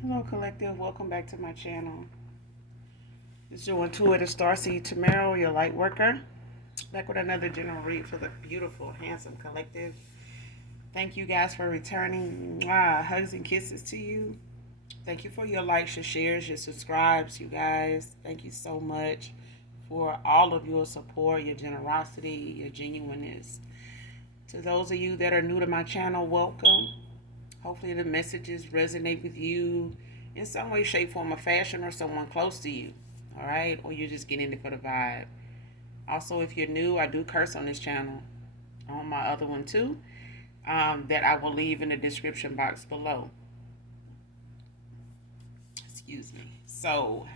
Hello, collective. Welcome back to my channel. This is your intuitive starseed Tamara, your light worker. Back with another general read for the beautiful, handsome collective. Thank you guys for returning. Mwah. Hugs and kisses to you. Thank you for your likes, your shares, your subscribes, you guys. Thank you so much for all of your support, your generosity, your genuineness. To those of you that are new to my channel, welcome. Hopefully the messages resonate with you in some way, shape, form, or fashion, or someone close to you. All right? Or you're just getting it for the vibe. Also, if you're new, I do curse on this channel. On my other one too. That I will leave in the description box below. Excuse me. So,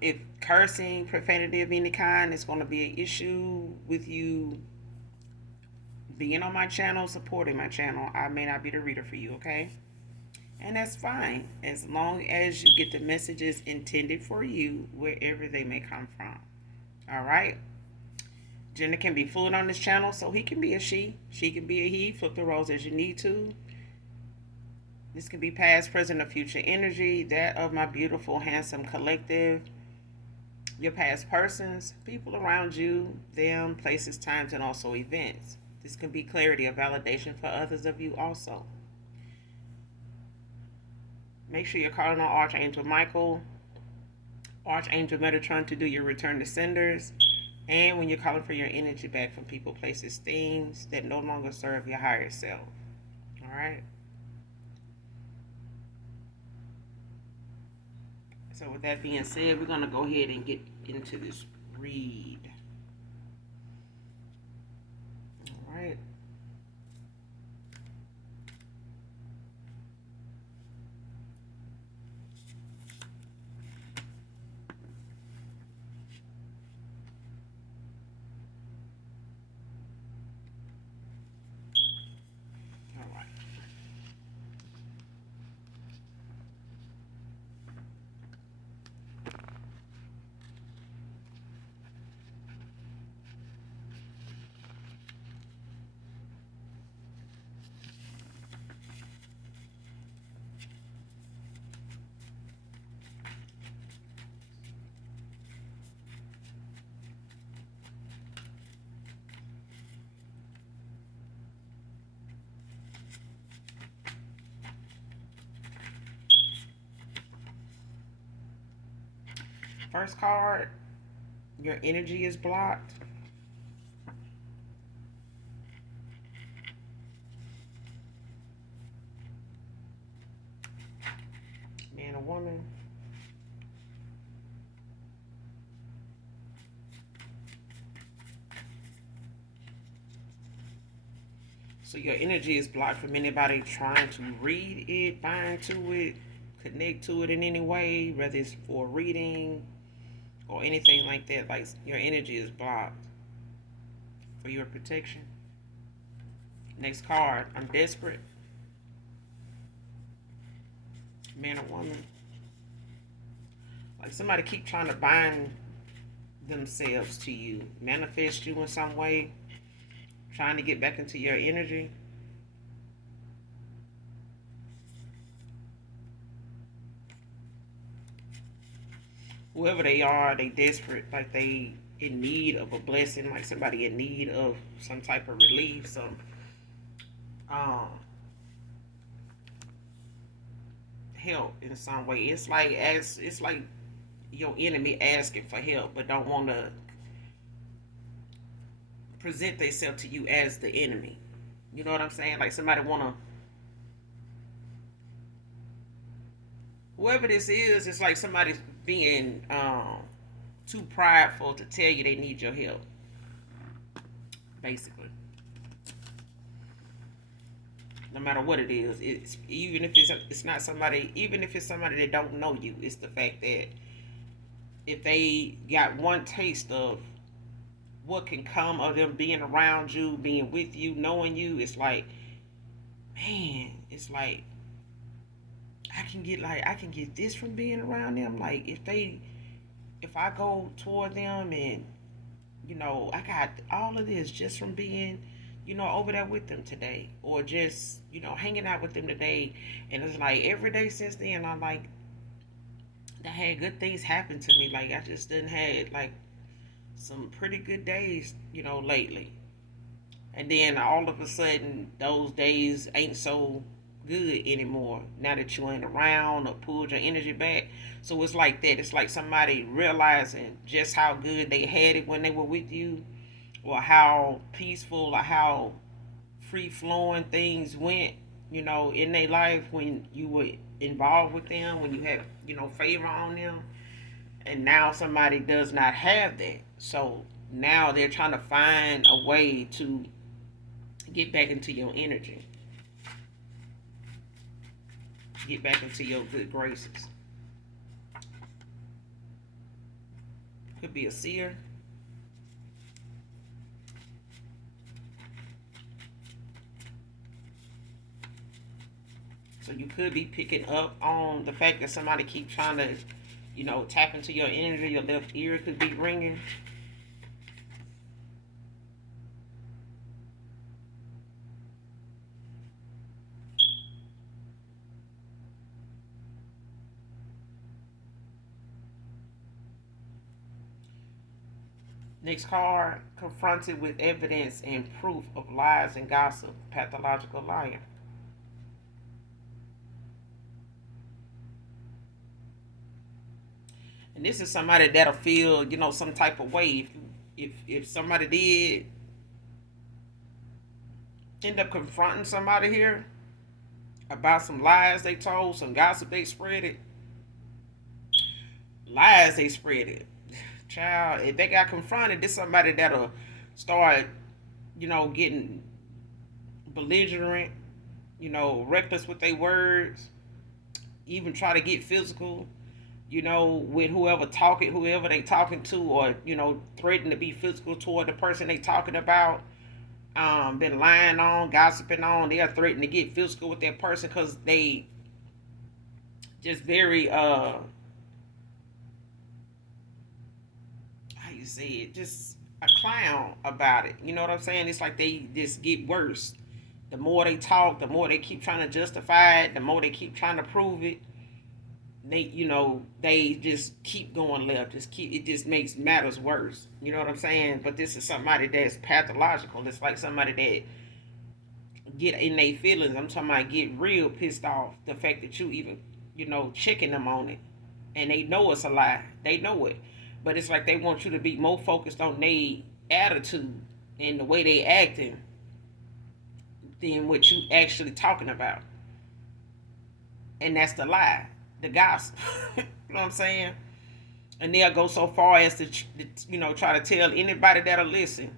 if cursing, profanity of any kind is going to be an issue with you being on my channel, supporting my channel, I may not be the reader for you, okay? And that's fine, as long as you get the messages intended for you, wherever they may come from. All right? Gender can be fluid on this channel, so he can be a she can be a he. Flip the roles as you need to. This can be past, present, or future energy, that of my beautiful, handsome collective, your past persons, people around you, them, places, times, and also events. This can be clarity or validation for others of you also. Make sure you're calling on Archangel Michael, Archangel Metatron to do your return to senders, and when you're calling for your energy back from people, places, things that no longer serve your higher self. All right? So with that being said, we're going to go ahead and get into this read. All right. All right. First card, your energy is blocked. Man or woman. So your energy is blocked from anybody trying to read it, bind to it, connect to it in any way, whether it's for reading or anything like that. Like, your energy is blocked for your protection. Next card, I'm desperate. Man or woman. Like, somebody keep trying to bind themselves to you, manifest you in some way, trying to get back into your energy. Whoever they are, they desperate, like they in need of a blessing, like somebody in need of some type of relief, some um help in some way. It's like your enemy asking for help, but don't want to present themselves to you as the enemy. You know what I'm saying? Like somebody wanna, whoever this is, it's like somebody's being too prideful to tell you they need your help, basically. No matter what it is, it's even if it's not somebody, even if it's somebody that don't know you, it's the fact that if they got one taste of what can come of them being around you, being with you, knowing you, it's like, man, it's like I can get this from being around them. Like if I go toward them and I got all of this just from being over there with them today, or just, hanging out with them today. And it's like every day since then, I like, I had good things happen to me. Like I just didn't had like some pretty good days, lately. And then all of a sudden, those days ain't so good anymore now that you ain't around or pulled your energy back. So it's like that. It's like somebody realizing just how good they had it when they were with you, or how peaceful or how free flowing things went, in their life when you were involved with them, when you had, favor on them. And now somebody does not have that. So now they're trying to find a way to get back into your energy, get back into your good graces. Could be a seer. So you could be picking up on the fact that somebody keep trying to, tap into your energy. Your left ear could be ringing. Next card, confronted with evidence and proof of lies and gossip, pathological liar. And this is somebody that'll feel, some type of way if somebody did end up confronting somebody here about some lies they told, some gossip they spread it, lies they spread it. Child, if they got confronted, this somebody that'll start, getting belligerent, reckless with their words, even try to get physical, with whoever they talking to, or, threaten to be physical toward the person they talking about. Been lying on, gossiping on. They are threatening to get physical with that person because they just very how you say it, just a clown about it. You know what I'm saying? It's like they just get worse. The more they talk, the more they keep trying to justify it, the more they keep trying to prove it. They just keep going left. It just makes matters worse. You know what I'm saying? But this is somebody that's pathological. It's like somebody that get in their feelings. I'm talking about get real pissed off. The fact that you even, checking them on it. And they know it's a lie. They know it. But it's like they want you to be more focused on their attitude and the way they acting than what you actually talking about. And that's the lie, the gossip. You know what I'm saying? And they'll go so far as to, try to tell anybody that'll listen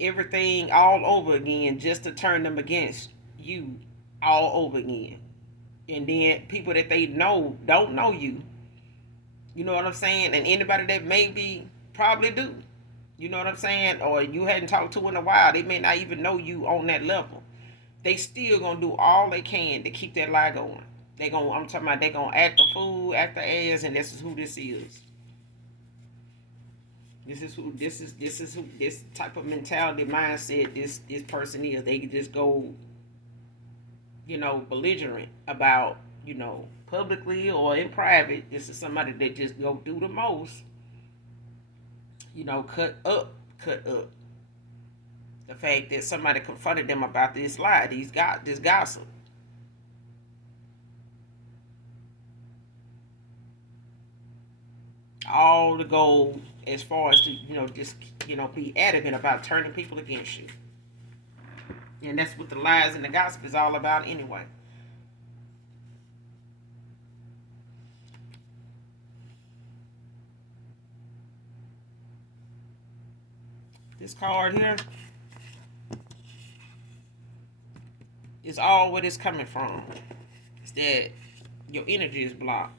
everything all over again just to turn them against you all over again. And then people that they know don't know you. You know what I'm saying? And anybody that maybe probably do. You know what I'm saying? Or you hadn't talked to in a while. They may not even know you on that level. They still gonna do all they can to keep that lie going. I'm talking about they gonna act the fool, act the ass, and this is who this is. This type of mentality, mindset this person is. They can just go, belligerent about, publicly or in private. This is somebody that just go do the most, cut up. The fact that somebody confronted them about this lie, this gossip. All the goal as far as to, just, be adamant about turning people against you. And that's what the lies and the gossip is all about anyway. This card here is all what it's coming from. It's that your energy is blocked.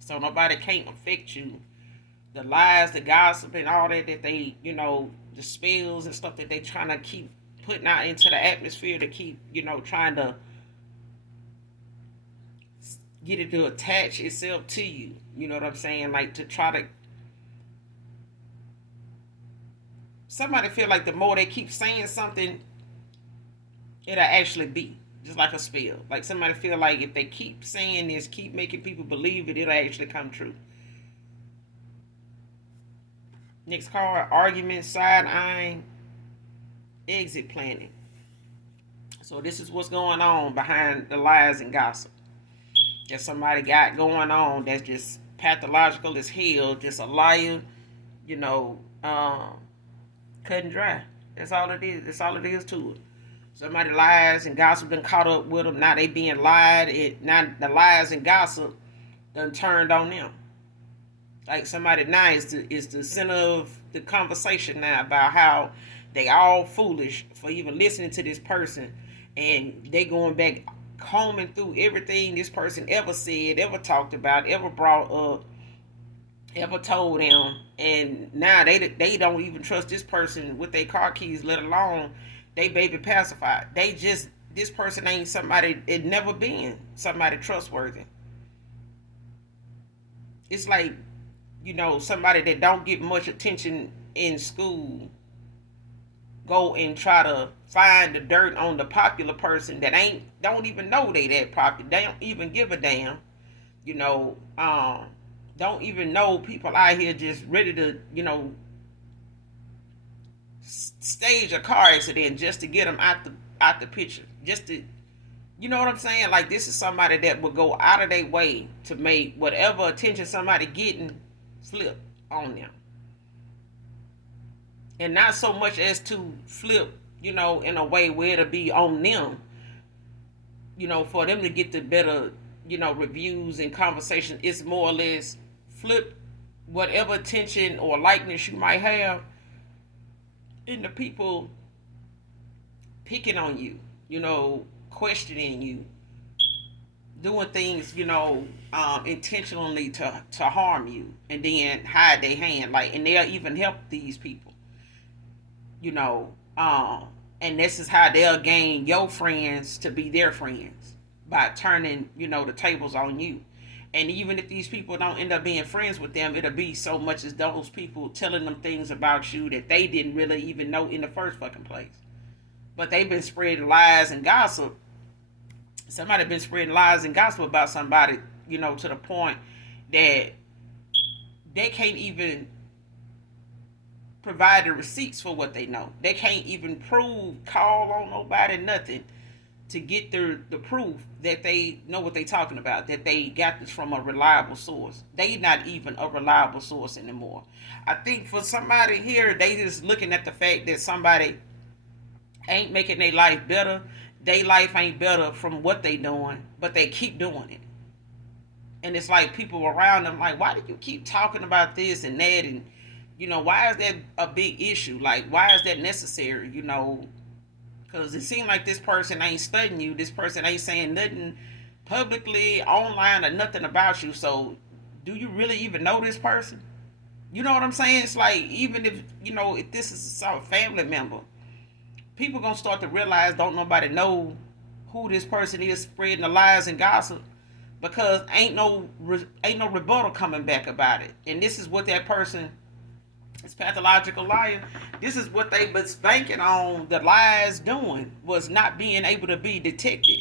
So nobody can't affect you. The lies, the gossip, and all that they, the spells and stuff that they trying to keep putting out into the atmosphere to keep, trying to get it to attach itself to you. You know what I'm saying? Like to try to. Somebody feel like the more they keep saying something it'll actually be. Just like a spell. Like somebody feel like if they keep saying this, keep making people believe it, it'll actually come true. Next card, argument, side eyeing, exit planning. So this is what's going on behind the lies and gossip that somebody got going on that's just pathological as hell, just a liar, you know, cut and dry. That's all it is. That's all it is to it. Somebody lies and gossip done caught up with them. Now they being lied. Now the lies and gossip done turned on them. Like somebody now is the center of the conversation now about how they all foolish for even listening to this person, and they going back combing through everything this person ever said, ever talked about, ever brought up, ever told them, and now they don't even trust this person with their car keys, let alone they baby pacified. They just, this person ain't somebody, it never been somebody trustworthy. It's like, you know, somebody that don't get much attention in school go and try to find the dirt on the popular person that don't even know they that popular. They don't even give a damn. You know, don't even know people out here just ready to, you know, stage a car accident just to get them out the picture. Just to, you know what I'm saying? Like this is somebody that would go out of their way to make whatever attention somebody getting flip on them. And not so much as to flip, you know, in a way where it'll be on them, you know, for them to get the better, you know, reviews and conversation. It's more or less flip whatever attention or likeness you might have into people picking on you, you know, questioning you, doing things, you know, intentionally to harm you, and then hide their hand. Like, and they'll even help these people, you know, and this is how they'll gain your friends to be their friends, by turning, you know, the tables on you. And even if these people don't end up being friends with them, it'll be so much as those people telling them things about you that they didn't really even know in the first fucking place. But they've been spreading lies and gossip. Somebody been spreading lies and gossip about somebody, you know, to the point that they can't even provide the receipts for what they know. They can't even call on nobody, nothing, to get the proof that they know what they talking about, that they got this from a reliable source. They not even a reliable source anymore. I think for somebody here, they just looking at the fact that somebody ain't making their life better. Their life ain't better from what they doing, but they keep doing it. And it's like people around them like, why do you keep talking about this and that? And, you know, why is that a big issue? Like, why is that necessary? You know, because it seems like this person ain't studying you. This person ain't saying nothing publicly, online, or nothing about you. So do you really even know this person? You know what I'm saying? It's like, even if, you know, if this is some family member, people gonna start to realize don't nobody know who this person is spreading the lies and gossip, because ain't no rebuttal coming back about it. And this is what that person, this pathological liar, this is what they was banking on the lies doing, was not being able to be detected.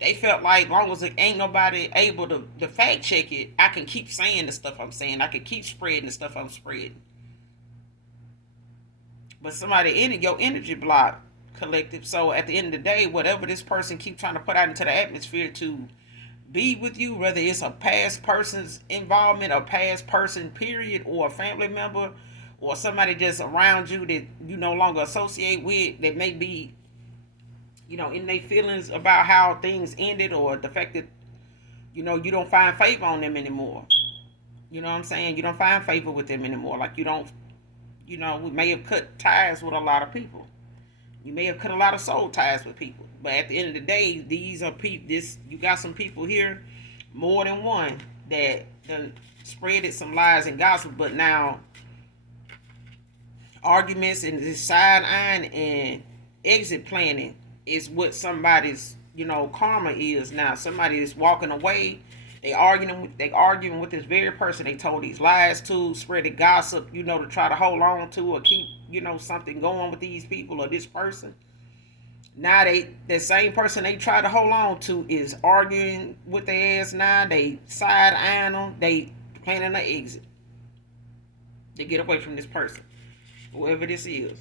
They felt like, long as it ain't nobody able to fact check it, I can keep saying the stuff I'm saying. I can keep spreading the stuff I'm spreading. But somebody in your energy block, collective. So at the end of the day, whatever this person keeps trying to put out into the atmosphere to be with you, whether it's a past person's involvement, a past person period, or a family member, or somebody just around you that you no longer associate with, that may be, you know, in their feelings about how things ended, or the fact that, you know, you don't find favor on them anymore. You know what I'm saying? You don't find favor with them anymore. Like, you don't, you know, we may have cut ties with a lot of people. You may have cut a lot of soul ties with people. But at the end of the day, these are people, you got some people here, more than one, that done spreaded some lies and gossip, but now arguments and this side eyeing and exit planning is what somebody's, you know, karma is now. Somebody is walking away. They arguing with this very person they told these lies to, spreading gossip, you know, to try to hold on to or keep, you know, something going with these people or this person. Now that same person they try to hold on to is arguing with their ass now. They side eyeing them. They planning an exit. They get away from this person, whoever this is.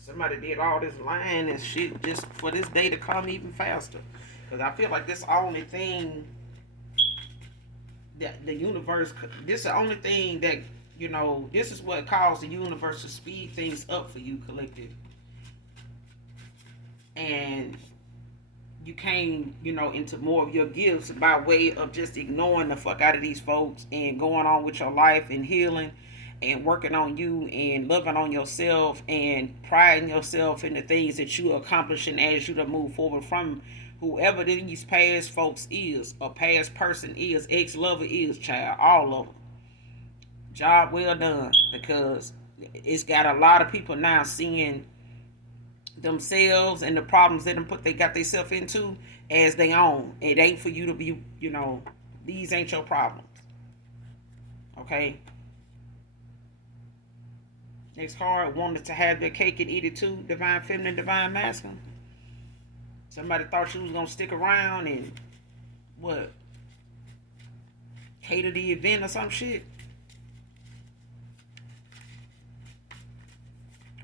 Somebody did all this lying and shit just for this day to come even faster. Because I feel like this the only thing that the universe, this is the only thing that, this is what caused the universe to speed things up for you, collective. And you came, into more of your gifts by way of just ignoring the fuck out of these folks and going on with your life and healing and working on you and loving on yourself and priding yourself in the things that you are accomplishing as you to move forward from whoever these past folks is, or past person is, ex-lover is, child, all of them. Job well done, because it's got a lot of people now seeing themselves and the problems they got themselves into as they own. It ain't for you to be, these ain't your problems. Okay? Next card, wanted to have their cake and eat it too. Divine feminine, divine masculine. Somebody thought you was gonna stick around and what? Cater the event or some shit.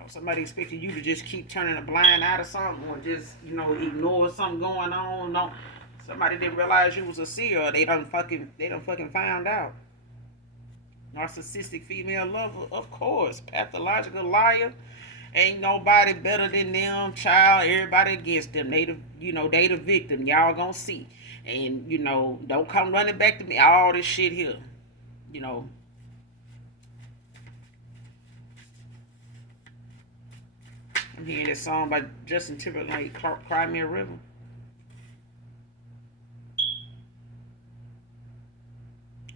Or somebody expected you to just keep turning a blind eye to something, or just, ignore something going on. No. Somebody didn't realize you was a seer, or they done fucking found out. Narcissistic female lover, of course. Pathological liar. Ain't nobody better than them, child. Everybody against them. They the victim. Y'all gonna see. And, don't come running back to me. All this shit here. I'm hearing this song by Justin Timberlake, Cry Me a River.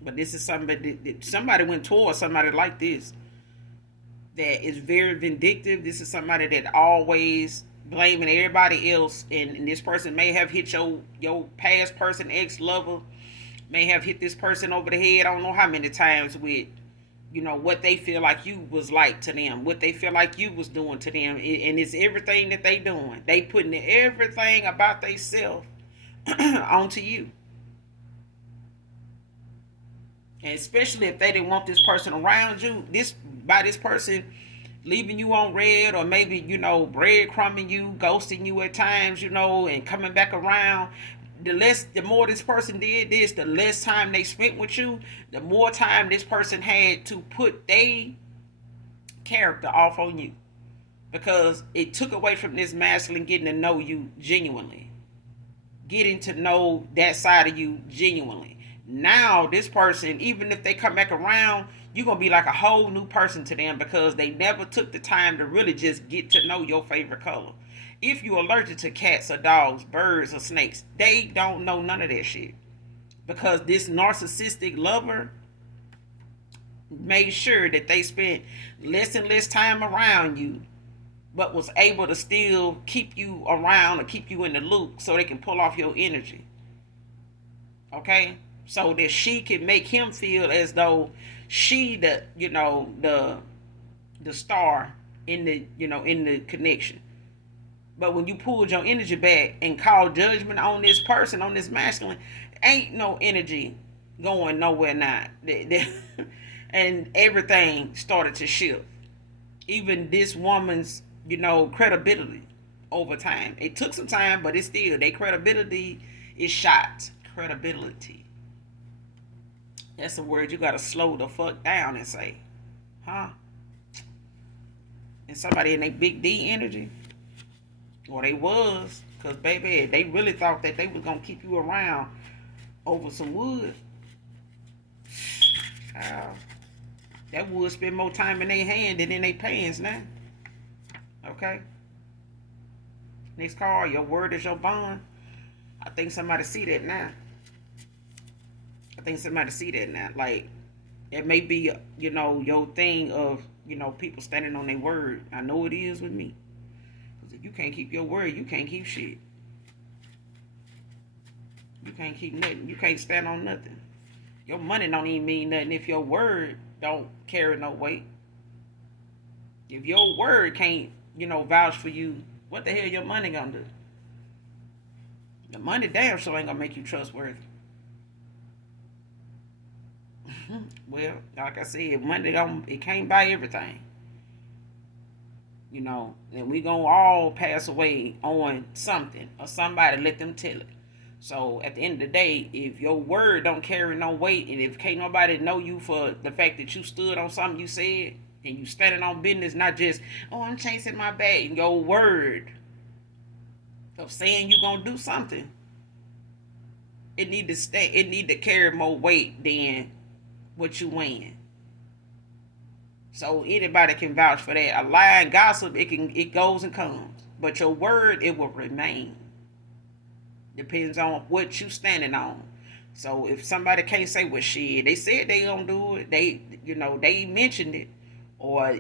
But this is somebody went towards somebody like this that is very vindictive. This is somebody that always blaming everybody else, and this person may have hit your past person, ex-lover, may have hit this person over the head. I don't know how many times with, what they feel like you was like to them, what they feel like you was doing to them, and it's everything that they doing. They putting everything about themselves onto you. And especially if they didn't want this person around you, this person leaving you on red, or maybe, breadcrumbing you, ghosting you at times, and coming back around. The more this person did this, the less time they spent with you, the more time this person had to put their character off on you. Because it took away from this masculine getting to know you genuinely. Getting to know that side of you genuinely. Now this person, even if they come back around, you're going to be like a whole new person to them, because they never took the time to really just get to know your favorite color. If you're allergic to cats or dogs, birds or snakes, they don't know none of that shit. Because this narcissistic lover made sure that they spent less and less time around you, but was able to still keep you around or keep you in the loop so they can pull off your energy. Okay? So that she can make him feel as though she the star in the connection. But when you pulled your energy back and called judgment on this person, on this masculine, ain't no energy going nowhere now. And everything started to shift. Even this woman's, credibility over time. It took some time, but it's still, their credibility is shot. Credibility. That's a word you gotta slow the fuck down and say, huh? And somebody in a big D energy, or they was, cause baby, they really thought that they was gonna keep you around over some wood. That wood spend more time in their hand than in their pants now. Okay. Next card, your word is your bond. I think somebody see that now. Like, it may be, your thing of, people standing on their word. I know it is with me. Because if you can't keep your word, you can't keep shit. You can't keep nothing. You can't stand on nothing. Your money don't even mean nothing if your word don't carry no weight. If your word can't, vouch for you, what the hell your money gonna do? The money damn sure ain't gonna make you trustworthy. Well, like I said, money it can't buy everything. And we gonna all pass away on something or somebody let them tell it. So at the end of the day, if your word don't carry no weight, and if can't nobody know you for the fact that you stood on something you said and you standing on business, not just I'm chasing my bag. Your word of saying you gonna do something, it need to stay. It need to carry more weight than what you weighing. So anybody can vouch for that. A lie and gossip, it goes and comes, but your word, it will remain. Depends on what you standing on. So if somebody can't say, well, shit, they said they gonna do it, they mentioned it, or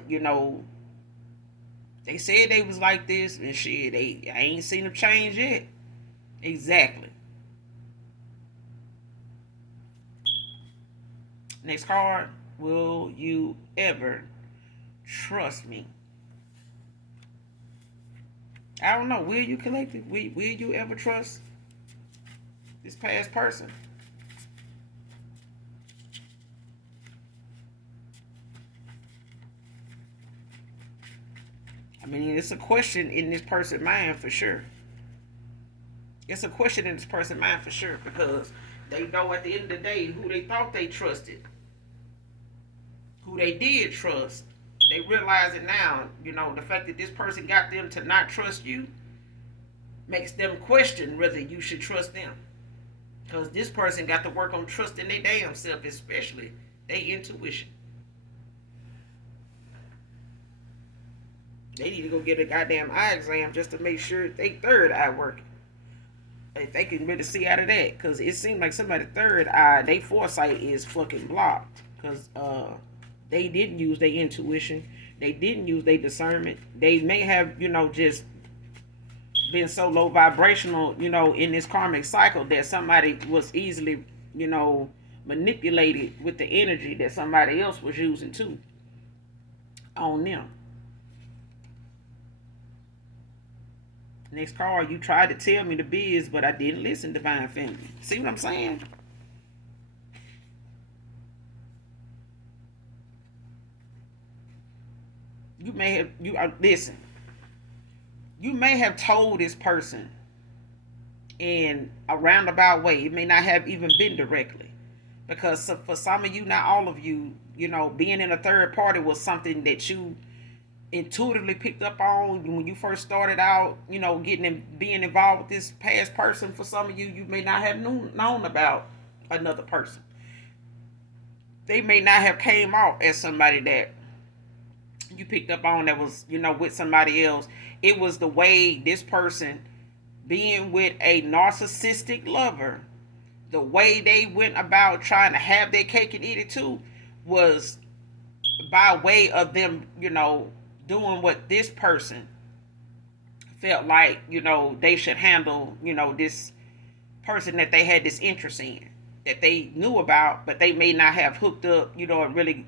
they said they was like this, and shit, I ain't seen them change yet. Exactly. Next card. Will you ever trust me? I don't know. Will you, collective? Will you ever trust this past person? I mean, it's a question in this person's mind for sure. It's a question in this person's mind for sure, because they know at the end of the day who they thought they trusted, who they did trust. They realize it now. The fact that this person got them to not trust you makes them question whether you should trust them. Because this person got to work on trusting their damn self, especially their intuition. They need to go get a goddamn eye exam just to make sure they third eye working. If they can really see out of that. Because it seems like somebody's third eye, their foresight is fucking blocked. Because they didn't use their intuition. They didn't use their discernment. They may have, just been so low vibrational, in this karmic cycle that somebody was easily, manipulated with the energy that somebody else was using too on them. Next card, you tried to tell me the biz, but I didn't listen, Divine Family. See what I'm saying? You may have, listen, you may have told this person in a roundabout way. It may not have even been directly. Because for some of you, not all of you, being in a third party was something that you intuitively picked up on when you first started out, being involved with this past person. For some of you, you may not have known about another person. They may not have came off as somebody that you picked up on that was, with somebody else. It was the way this person, being with a narcissistic lover, the way they went about trying to have their cake and eat it too, was by way of them, doing what this person felt like, they should handle, this person that they had this interest in, that they knew about, but they may not have hooked up, and really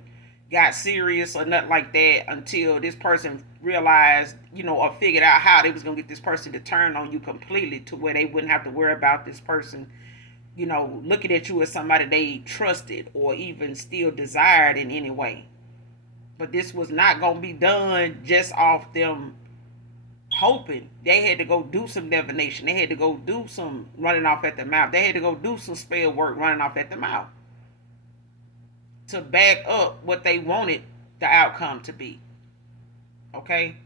got serious or nothing like that until this person realized, or figured out how they was going to get this person to turn on you completely to where they wouldn't have to worry about this person, looking at you as somebody they trusted or even still desired in any way. But this was not going to be done just off them hoping. They had to go do some divination. They had to go do some running off at the mouth. They had to go do some spell work running off at the mouth to back up what they wanted the outcome to be. Okay?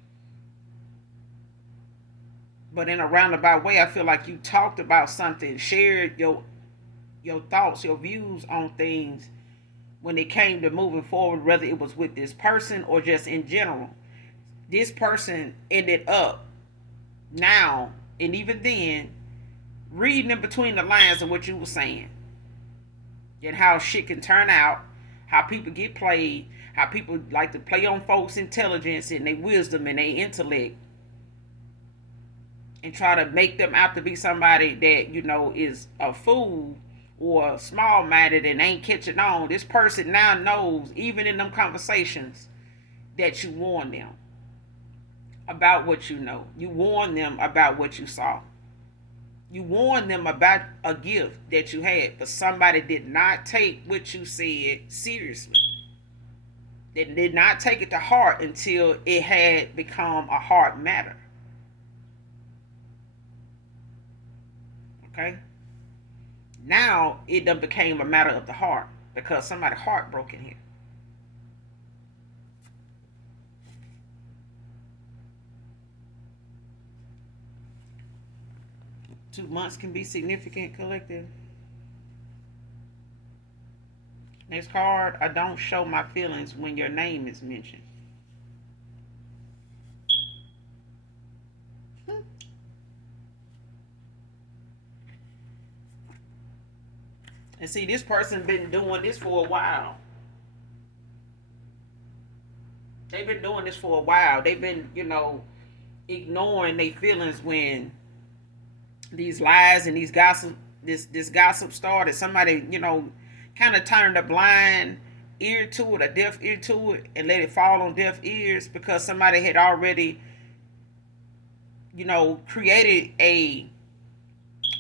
But in a roundabout way, I feel like you talked about something, shared your thoughts, your views on things when it came to moving forward, whether it was with this person or just in general. This person ended up now, and even then, reading in between the lines of what you were saying and how shit can turn out, how people get played, how people like to play on folks' intelligence and their wisdom and their intellect. and try to make them out to be somebody that, is a fool or small-minded and ain't catching on. This person now knows, even in them conversations, that you warn them about what you know. You warn them about what you saw. You warned them about a gift that you had, but somebody did not take what you said seriously. They did not take it to heart until it had become a heart matter. Okay? Now it done became a matter of the heart because somebody's heart broken here. Two months can be significant, collective. Next card, I don't show my feelings when your name is mentioned. And see, this person been doing this for a while. They've been doing this for a while. They've been, ignoring their feelings when these lies and these gossip, this gossip started. Somebody, kind of turned a blind ear to it, a deaf ear to it, and let it fall on deaf ears because somebody had already, created a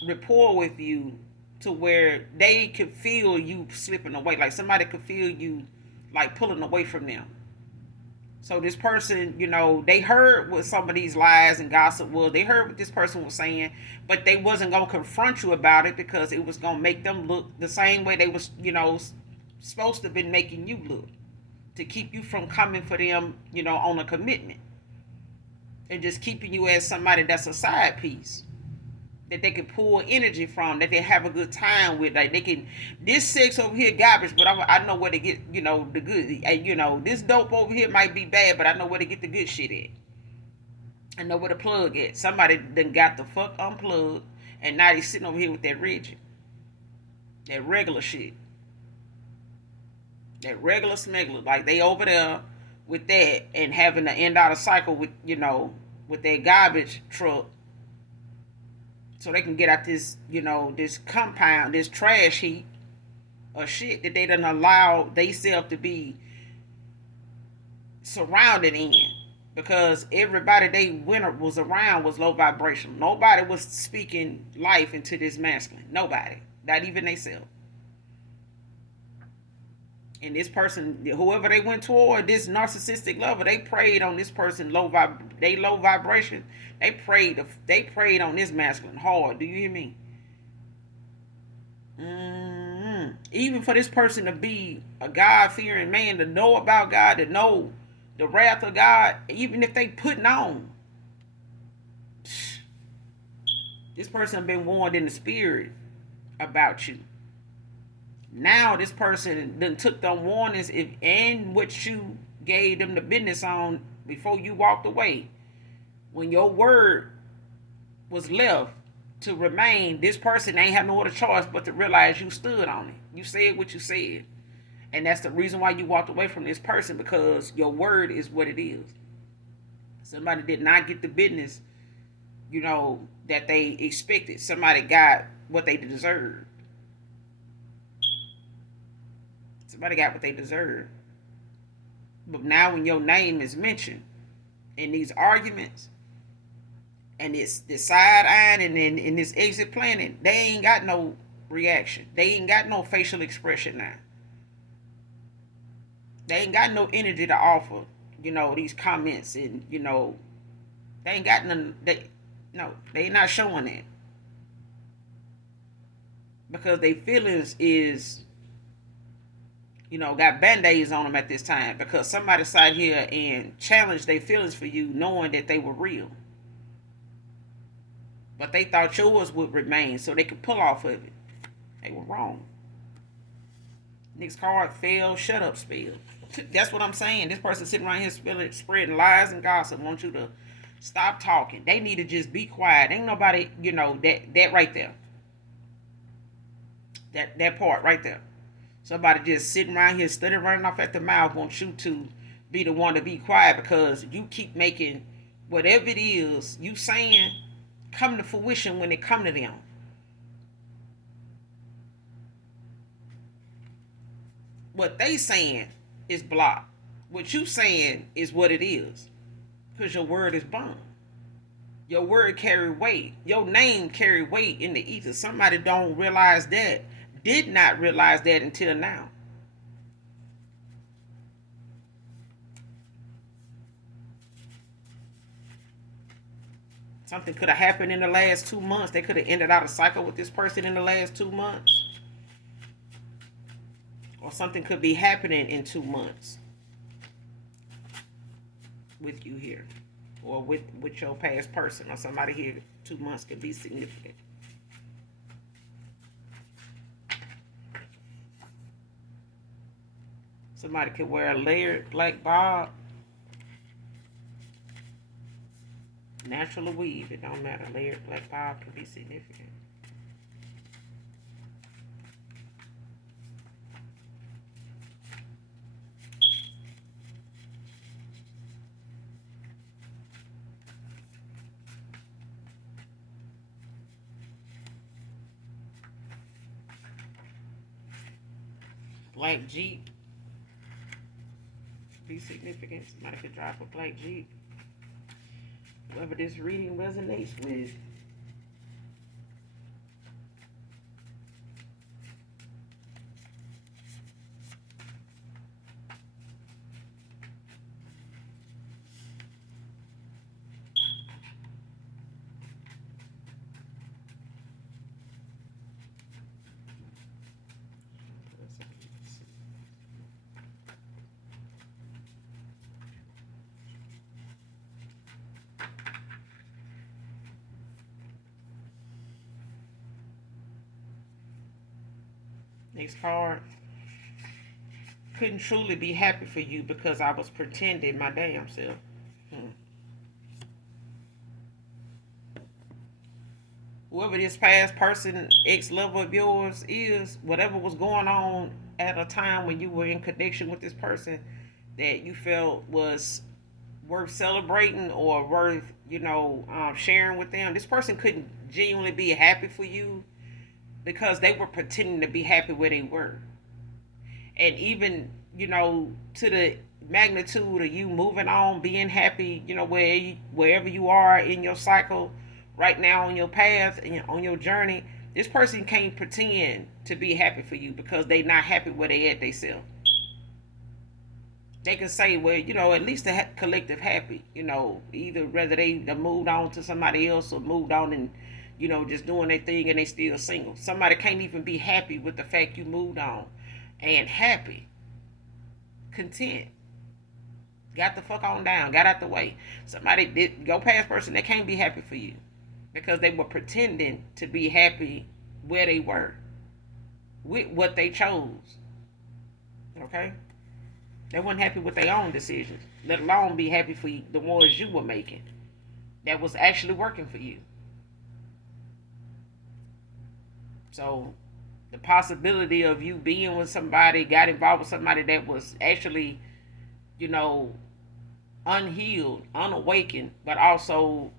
rapport with you to where they could feel you slipping away. Like somebody could feel you like pulling away from them. So this person, they heard what some of these lies and gossip was. They heard what this person was saying, but they wasn't going to confront you about it because it was going to make them look the same way they was, supposed to have been making you look, to keep you from coming for them, on a commitment, and just keeping you as somebody that's a side piece that they can pull energy from, that they have a good time with. Like they can, this sex over here garbage, but I know where to get, the good. This dope over here might be bad, but I know where to get the good shit at. I know where to plug at. Somebody done got the fuck unplugged, and now they sitting over here with that rigid, that regular shit, that regular smuggler. Like they over there with that and having to end out a cycle with, with their garbage truck, so they can get out this, this compound, this trash heap of shit that they done allow themselves to be surrounded in. Because everybody they was around was low vibration. Nobody was speaking life into this masculine. Nobody. Not even themselves. And this person, whoever they went toward, this narcissistic lover, they preyed on this person low vibration. They preyed on this masculine hard. Do you hear me? Even for this person to be a God-fearing man, to know about God, to know the wrath of God, even if they putting on, this person been warned in the spirit about you. Now this person done took them warnings and what you gave them the business on before you walked away. When your word was left to remain, this person ain't have no other choice but to realize you stood on it. You said what you said. And that's the reason why you walked away from this person, because your word is what it is. Somebody did not get the business, that they expected. Somebody got what they deserved. Somebody got what they deserve. But now when your name is mentioned in these arguments, and it's this side eyeing and then in this exit planning, they ain't got no reaction. They ain't got no facial expression now. They ain't got no energy to offer, these comments and, they ain't got none. They ain't not showing that. Because their feelings is, got band-aids on them at this time, because somebody sat here and challenged their feelings for you, knowing that they were real. But they thought yours would remain so they could pull off of it. They were wrong. Next card, fail, shut up spell. That's what I'm saying. This person sitting around here spreading lies and gossip want you to stop talking. They need to just be quiet. Ain't nobody, that right there. That part right there. Somebody just sitting around here studying running off at the mouth wants you to be the one to be quiet, because you keep making whatever it is you saying come to fruition when it come to them. What they saying is blocked. What you saying is what it is. Because your word is bond. Your word carry weight. Your name carry weight in the ether. Somebody don't realize that. Did not realize that until now. Something could have happened in the last 2 months. They could have ended out a cycle with this person in the last 2 months. Or something could be happening in 2 months with you here. Or with your past person. Or somebody here, 2 months could be significant. Somebody could wear a layered black bob. Natural or weave, it don't matter. Layered black bob can be significant. Black Jeep be significant. Somebody could drive a black Jeep. Whoever this reading resonates with. Next card. Couldn't truly be happy for you because I was pretending my damn self. Whoever this past person, ex-lover of yours is, whatever was going on at a time when you were in connection with this person that you felt was worth celebrating or worth, sharing with them. This person couldn't genuinely be happy for you because they were pretending to be happy where they were. And even, to the magnitude of you moving on, being happy, wherever you are in your cycle right now on your path and on your journey, this person can't pretend to be happy for you because they not happy where they at themselves. They can say, well, at least the collective happy, either whether they moved on to somebody else or moved on and, just doing their thing and they still single. Somebody can't even be happy with the fact you moved on and happy, content, got the fuck on down, got out the way. Somebody did go past person that can't be happy for you because they were pretending to be happy where they were with what they chose. Okay? They weren't happy with their own decisions, let alone be happy for the ones you were making that was actually working for you. So the possibility of you being with somebody, got involved with somebody that was actually, unhealed, unawakened, but also,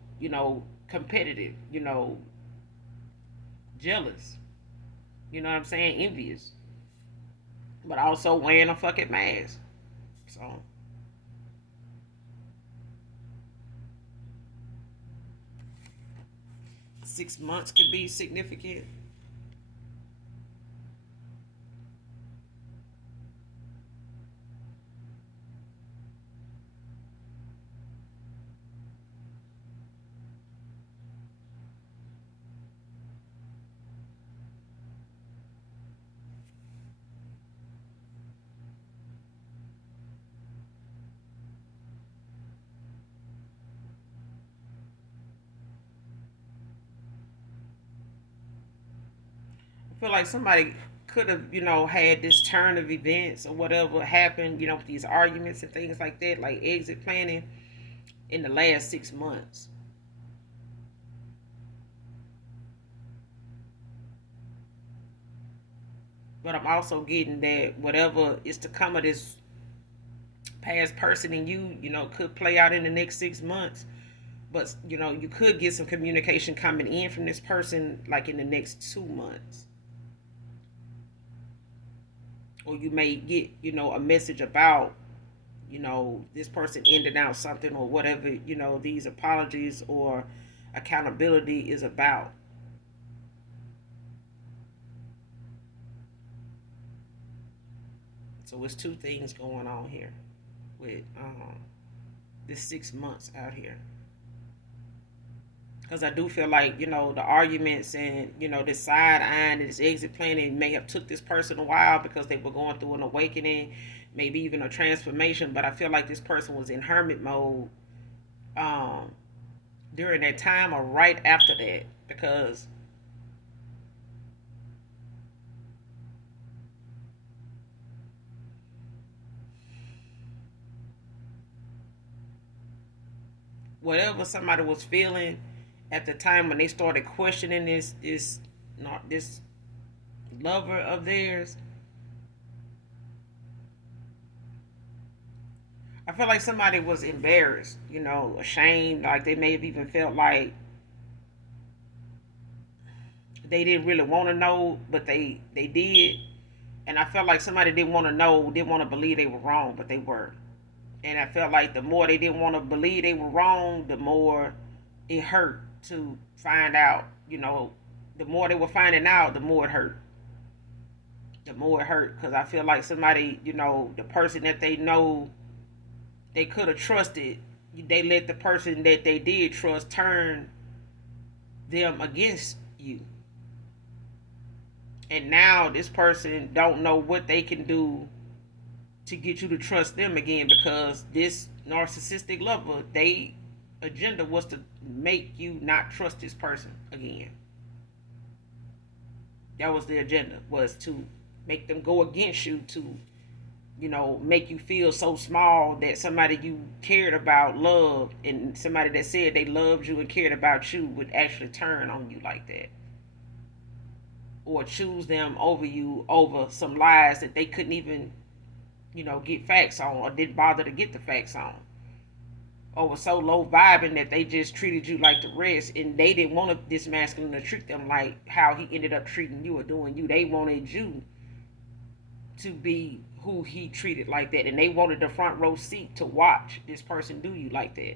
competitive, jealous, what I'm saying, envious, but also wearing a fucking mask. So 6 months could be significant. I feel like somebody could have, had this turn of events or whatever happened, with these arguments and things like that, like exit planning in the last 6 months. But I'm also getting that whatever is to come of this past person in you, could play out in the next 6 months. But you could get some communication coming in from this person like in the next 2 months. Or you may get, a message about, this person ending out something or whatever, these apologies or accountability is about. So it's two things going on here with this 6 months out here. Because I do feel like, the arguments and, this side eyeing and this exit planning may have took this person a while because they were going through an awakening, maybe even a transformation. But I feel like this person was in hermit mode um, during that time or right after that, because whatever somebody was feeling at the time when they started questioning this not this lover of theirs, I feel like somebody was embarrassed, ashamed, like they may have even felt like they didn't really want to know, but they did. And I felt like somebody didn't want to know, didn't want to believe they were wrong, but they were. And I felt like the more they didn't want to believe they were wrong, the more it hurt to find out. The more they were finding out, the more it hurt. The more it hurt, because I feel like somebody, the person that they know they could have trusted, they let the person that they did trust turn them against you. And now this person don't know what they can do to get you to trust them again, because this narcissistic lover, they agenda was to make you not trust this person again. That was the agenda, was to make them go against you, to make you feel so small that somebody you cared about, loved, and somebody that said they loved you and cared about you would actually turn on you like that, or choose them over you over some lies that they couldn't even get facts on, or didn't bother to get the facts on, or was so low vibing that they just treated you like the rest, and they didn't want this masculine to treat them like how he ended up treating you or doing you. They wanted you to be who he treated like that, and they wanted the front row seat to watch this person do you like that.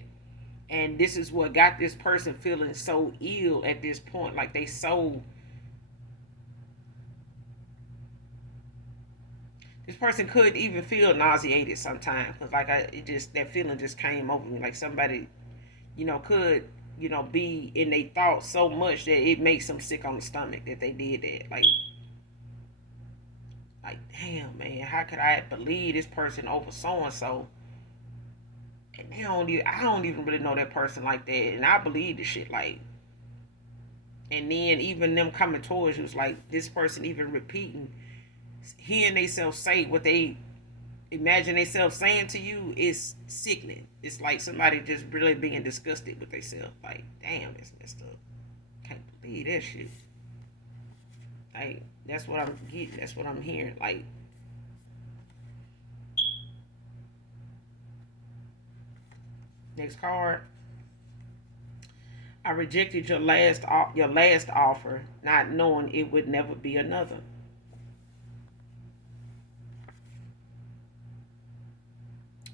And this is what got this person feeling so ill at this point, like they so, this person could even feel nauseated sometimes, because like it just, that feeling just came over me, like somebody could be in their thoughts so much that it makes them sick on the stomach that they did that. Like damn, man, how could I believe this person over so and so, and I don't even really know that person like that, and I believe the shit, like. And then even them coming towards you, it's like this person even repeating, hearing themselves say what they imagine themselves saying to you is sickening. It's like somebody just really being disgusted with themselves. Like, damn, that's messed up. Can't believe that shit. Like, that's what I'm getting. That's what I'm hearing. Like, next card. I rejected your last offer, not knowing it would never be another.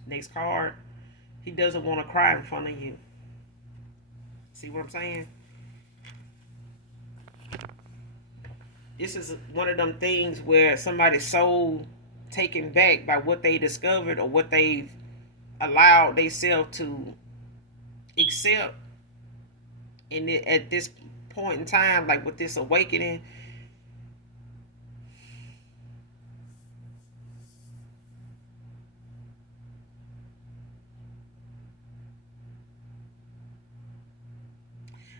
Next card. He doesn't want to cry in front of you. See what I'm saying? This is one of them things where somebody's so taken back by what they discovered or what they've allowed themselves to accept. And at this point in time, like with this awakening,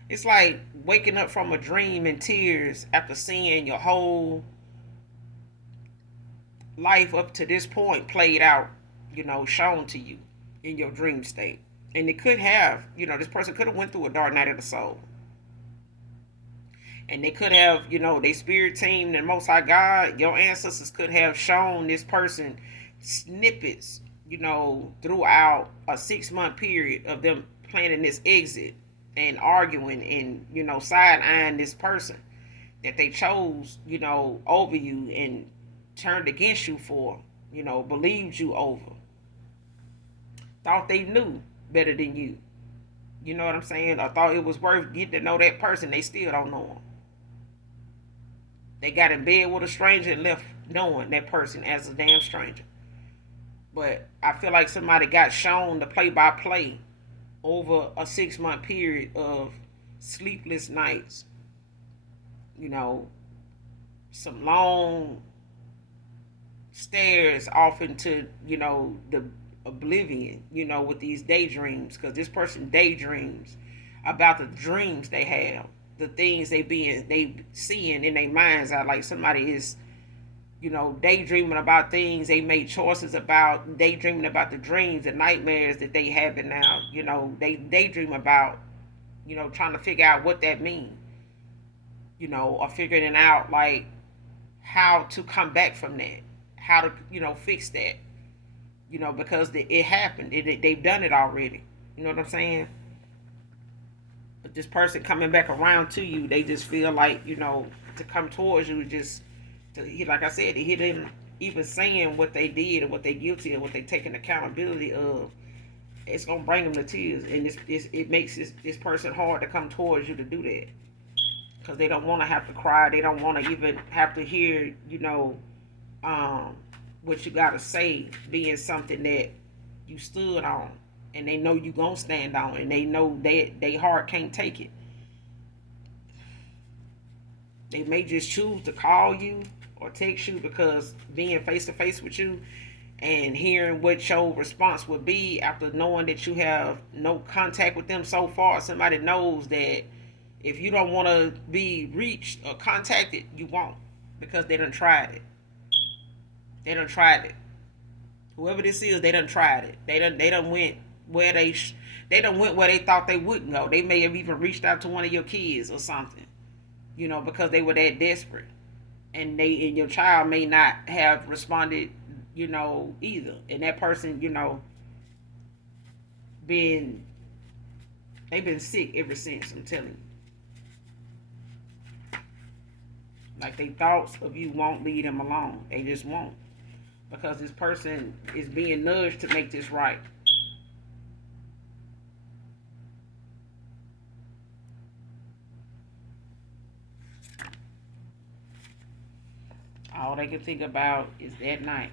it's like waking up from a dream in tears after seeing your whole life up to this point played out, shown to you in your dream state. And it could have, this person could have went through a dark night of the soul. And they could have, their spirit team and Most High God, your ancestors could have shown this person snippets, throughout a 6 month period of them planning this exit and arguing and, side-eyeing this person that they chose, over you and turned against you for, believed you over, thought they knew better than you. You know what I'm saying? Or thought it was worth getting to know that person. They still don't know them. They got in bed with a stranger and left knowing that person as a damn stranger. But I feel like somebody got shown the play-by-play over a 6-month period of sleepless nights. Some long stares off into, the oblivion, with these daydreams. Because this person daydreams about the dreams they have, the things they seeing in their minds. Are like somebody is, daydreaming about things they made choices about, daydreaming about the dreams, the nightmares that they having now. They daydream about, trying to figure out what that means. Or figuring it out, like how to come back from that, how to, fix that, because it happened. They've done it already. You know what I'm saying? But this person coming back around to you, they just feel like, to come towards you, just like I said, to hear them even saying what they did and what they guilty of, what they taking accountability of, it's gonna bring them to tears, and it makes this person hard to come towards you to do that, because they don't want to have to cry. They don't want to even have to hear, what you gotta say being something that you stood on, and they know you gonna stand on, and they know that they heart can't take it. They may just choose to call you or text you, because being face to face with you and hearing what your response would be after knowing that you have no contact with them so far, somebody knows that if you don't want to be reached or contacted, you won't, because they done tried it. They done tried it. Whoever this is, they done tried it. They done went where they done went where they thought they wouldn't go. They may have even reached out to one of your kids or something, because they were that desperate, and your child may not have responded, either. And that person, been they've been sick ever since. I'm telling you. Like, they thoughts of you won't leave them alone. They just won't. Because this person is being nudged to make this right. All they can think about is that night.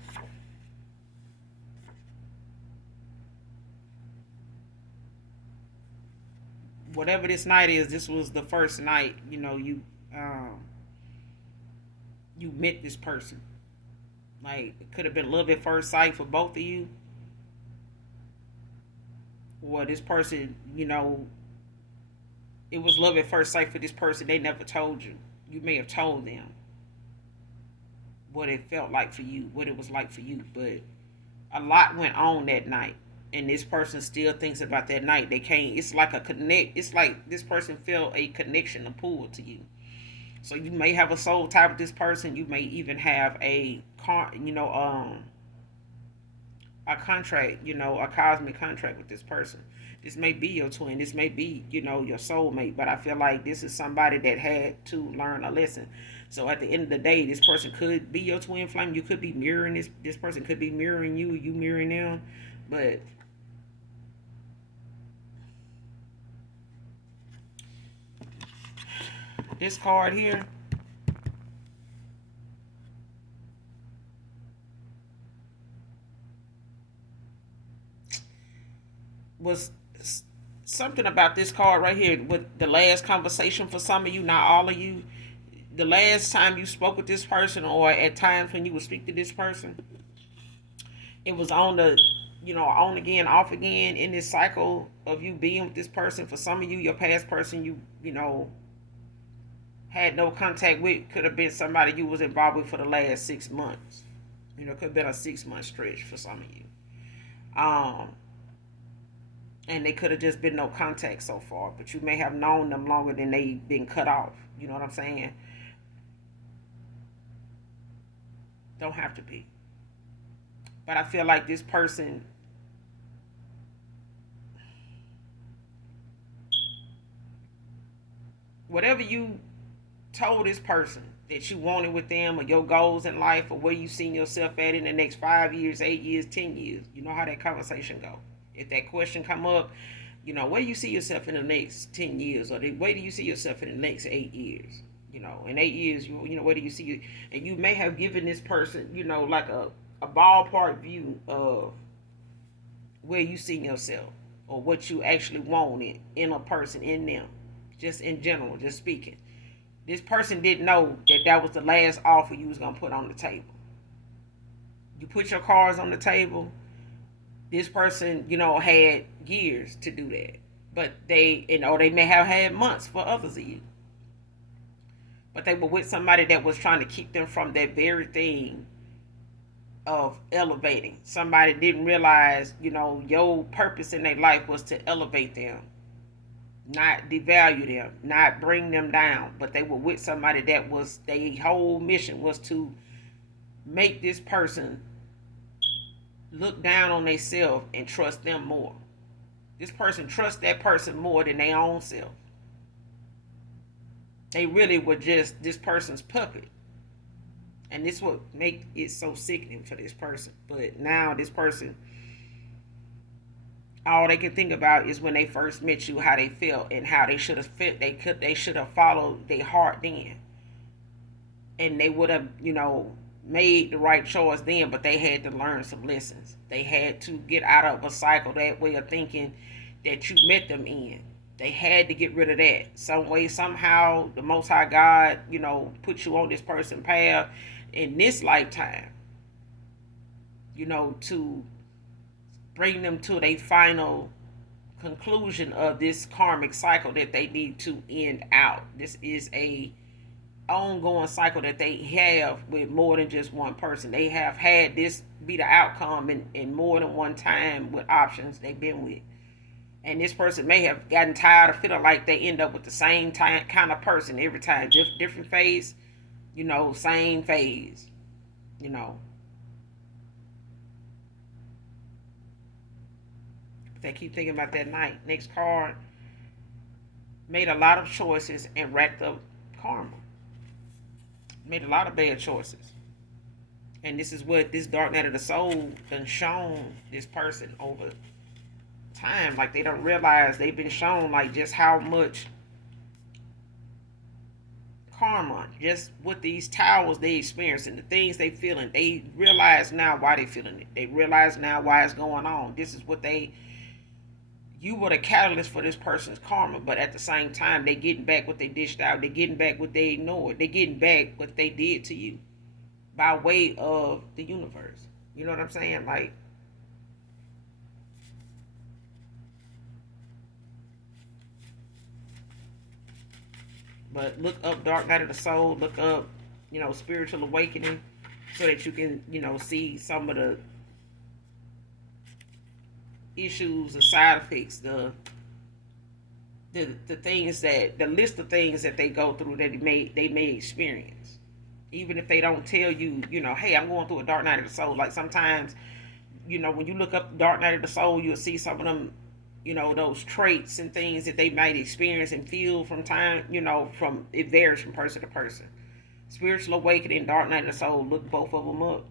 Whatever this night is, this was the first night, you met this person. Like, it could have been love at first sight for both of you. Or this person, it was love at first sight for this person. They never told you. You may have told them what it felt like for you, what it was like for you. But a lot went on that night. And this person still thinks about that night. They can't, it's like a connect. It's like this person felt a connection, a pull to you. So you may have a soul tie with this person. You may even have a contract, a cosmic contract with this person. This may be your twin. This may be, your soulmate. But I feel like this is somebody that had to learn a lesson. So at the end of the day, this person could be your twin flame. You could be mirroring this person could be mirroring you. You mirroring them. But this card here was something about this card right here with the last conversation for some of you, not all of you. The last time you spoke with this person, or at times when you would speak to this person, it was on the, on again, off again in this cycle of you being with this person. For some of you, your past person, you had no contact with, could have been somebody you was involved with for the last 6 months. Could have been a 6-month stretch for some of you. And they could have just been no contact so far, but you may have known them longer than they been cut off. You know what I'm saying? Don't have to be. But I feel like this person whatever you told this person that you wanted with them, or your goals in life, or where you seen yourself at in the next 5 years, 8 years, 10 years, you know how that conversation go. If that question come up, where do you see yourself in the next 10 years, or where do you see yourself in the next 8 years? In 8 years, where do you see you? And you may have given this person, like a ballpark view of where you see yourself, or what you actually wanted in a person, in them, just in general, just speaking. This person didn't know that that was the last offer you was going to put on the table. You put your cards on the table. This person, had years to do that. But they may have had months for others of you. But they were with somebody that was trying to keep them from that very thing of elevating. Somebody didn't realize, your purpose in their life was to elevate them, not devalue them, not bring them down. But they were with somebody that was, their whole mission was to make this person look down on themselves and trust them more. This person trusts that person more than their own self. They really were just this person's puppet. And this what make it so sickening for this person. But now this person, all they can think about is when they first met you, how they felt and how they should have fit. They should have followed their heart then, and they would have made the right choice then. But they had to learn some lessons. They had to get out of a cycle, that way of thinking that you met them in. They had to get rid of that. Some way, somehow, the Most High God, put you on this person's path in this lifetime, to bring them to their final conclusion of this karmic cycle that they need to end out. This is a ongoing cycle that they have with more than just one person. They have had this be the outcome in more than one time with options they've been with. And this person may have gotten tired of feeling like they end up with the same kind of person every time. Different phase, same phase, They keep thinking about that night. Next card, made a lot of choices and racked up karma. Made a lot of bad choices. And this is what this dark night of the soul done shown this person over time. Like, they don't realize they've been shown like just how much karma, just with these towers they experience and the things they feeling. They realize now why they feeling it. They realize now why it's going on. This is what you were the catalyst for this person's karma, but at the same time, they getting back what they dished out. They getting back what they ignored. They getting back what they did to you by way of the universe. You know what I'm saying? Like, but look up Dark Night of the Soul. Look up, Spiritual Awakening, so that you can, see some of the issues, the side effects, the things that, the list of things that they go through that they may experience. Even if they don't tell you, hey, I'm going through a dark night of the soul. Like, sometimes, when you look up the dark night of the soul, you'll see some of them, those traits and things that they might experience and feel from time, from, it varies from person to person. Spiritual Awakening, Dark Night of the Soul, look both of them up.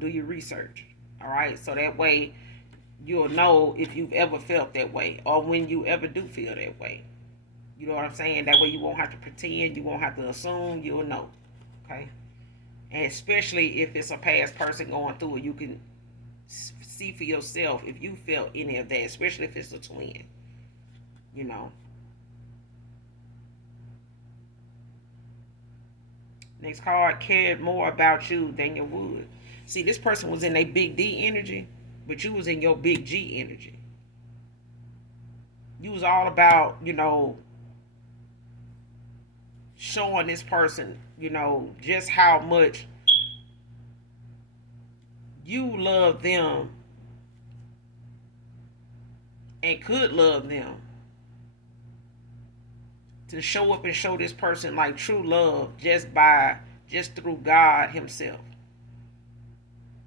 Do your research. All right, so that way you'll know if you've ever felt that way, or when you ever do feel that way. You know what I'm saying? That way you won't have to pretend, you won't have to assume, you'll know. Okay? And especially if it's a past person going through it, you can see for yourself if you felt any of that, especially if it's a twin. Next card, cared more about you than you would. See, this person was in a big D energy, but you was in your big G energy. You was all about, showing this person, just how much you love them and could love them. To show up and show this person like true love just through God himself.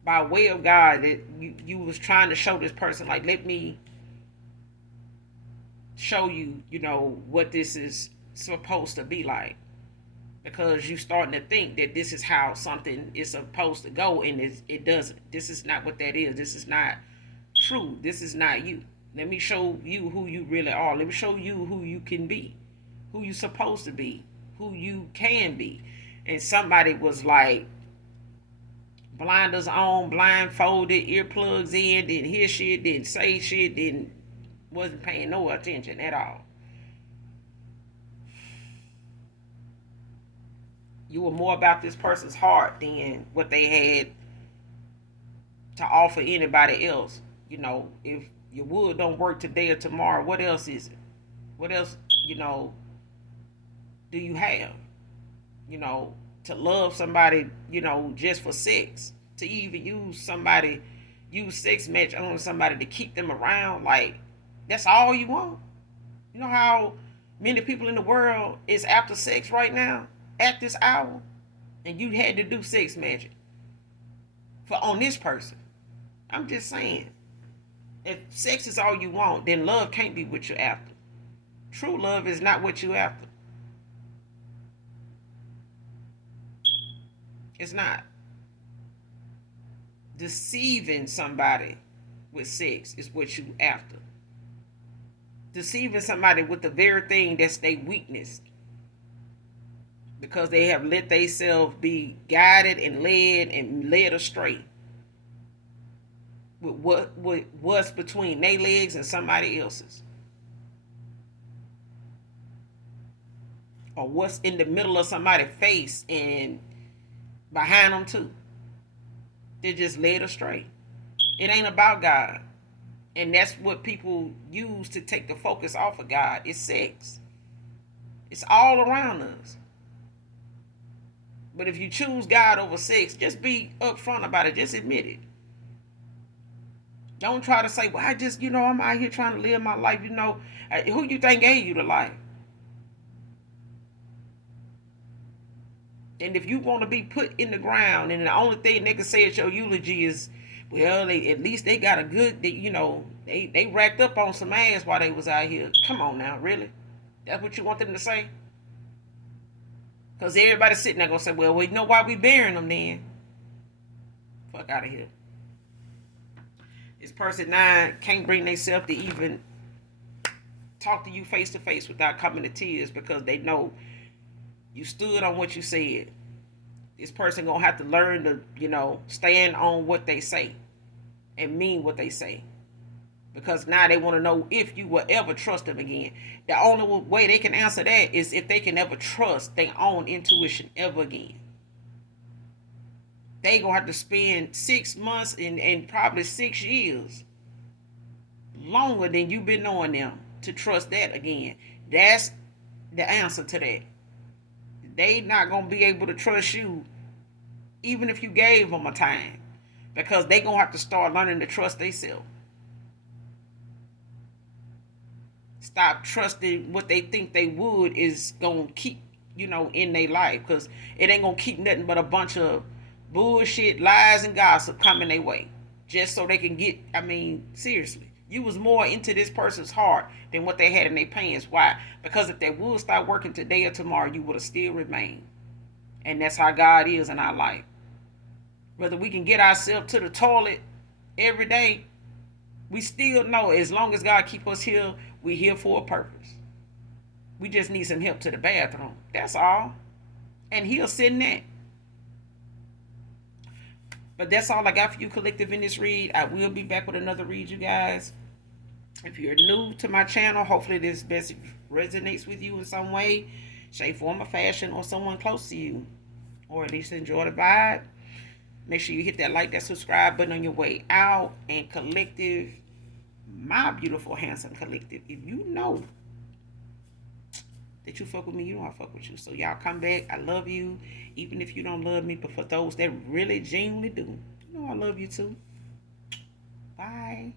By way of God, that you was trying to show this person, like, let me show you, what this is supposed to be like, because you starting to think that this is how something is supposed to go, and it doesn't. This is not what that is. This is not true. This is not you. Let me show you who you really are. Let me show you who you can be, who you supposed to be, who you can be. And somebody was like blinders on, blindfolded, earplugs in, didn't hear shit, didn't say shit, wasn't paying no attention at all. You were more about this person's heart than what they had to offer anybody else. You know, if your wood don't work today or tomorrow, what else is it? What else, do you have? To love somebody, just for sex. To even use sex match on somebody to keep them around, like, that's all you want? You know how many people in the world is after sex right now, at this hour, and you had to do sex magic on this person. I'm just saying, if sex is all you want, then love can't be what you're after. True love is not what you're after. It's not. Deceiving somebody with sex is what you after. Deceiving somebody with the very thing that's their weakness, because they have let themselves be guided and led astray with what's between their legs and somebody else's, or what's in the middle of somebody's face and behind them too. They're just led astray. It ain't about God. And that's what people use to take the focus off of God. It's sex. It's all around us. But if you choose God over sex, just be upfront about it. Just admit it. Don't try to say, well, I'm out here trying to live my life. Who you think gave you the life? And if you want to be put in the ground, and the only thing they can say at your eulogy is, well, at least they got a good, they racked up on some ass while they was out here. Come on now, really? That's what you want them to say? Because everybody's sitting there going to say, well, you know why we burying them then? Fuck out of here. This person now can't bring themselves to even talk to you face to face without coming to tears, because they know you stood on what you said. This person going to have to learn to, stand on what they say and mean what they say. Because now they want to know if you will ever trust them again. The only way they can answer that is if they can ever trust their own intuition ever again. They going to have to spend 6 months and probably 6 years longer than you've been knowing them to trust that again. That's the answer to that. They not going to be able to trust you even if you gave them a time, because they going to have to start learning to trust themselves. Stop trusting what they think they would is going to keep, in their life, because it ain't going to keep nothing but a bunch of bullshit, lies, and gossip coming their way just so they can get, seriously. You was more into this person's heart than what they had in their pants. Why? Because if they would start working today or tomorrow, you would have still remained. And that's how God is in our life. Whether we can get ourselves to the toilet every day, we still know as long as God keep us here, we're here for a purpose. We just need some help to the bathroom. That's all. And He'll send that. But that's all I got for you, collective, in this read. I will be back with another read, you guys. If you're new to my channel, hopefully this message resonates with you in some way, shape, form, or fashion, or someone close to you, or at least enjoy the vibe. Make sure you hit that like, that subscribe button on your way out. And collective, my beautiful, handsome collective, if you know that you fuck with me, you know I fuck with you. So y'all come back. I love you, even if you don't love me. But for those that really genuinely do, I love you too. Bye.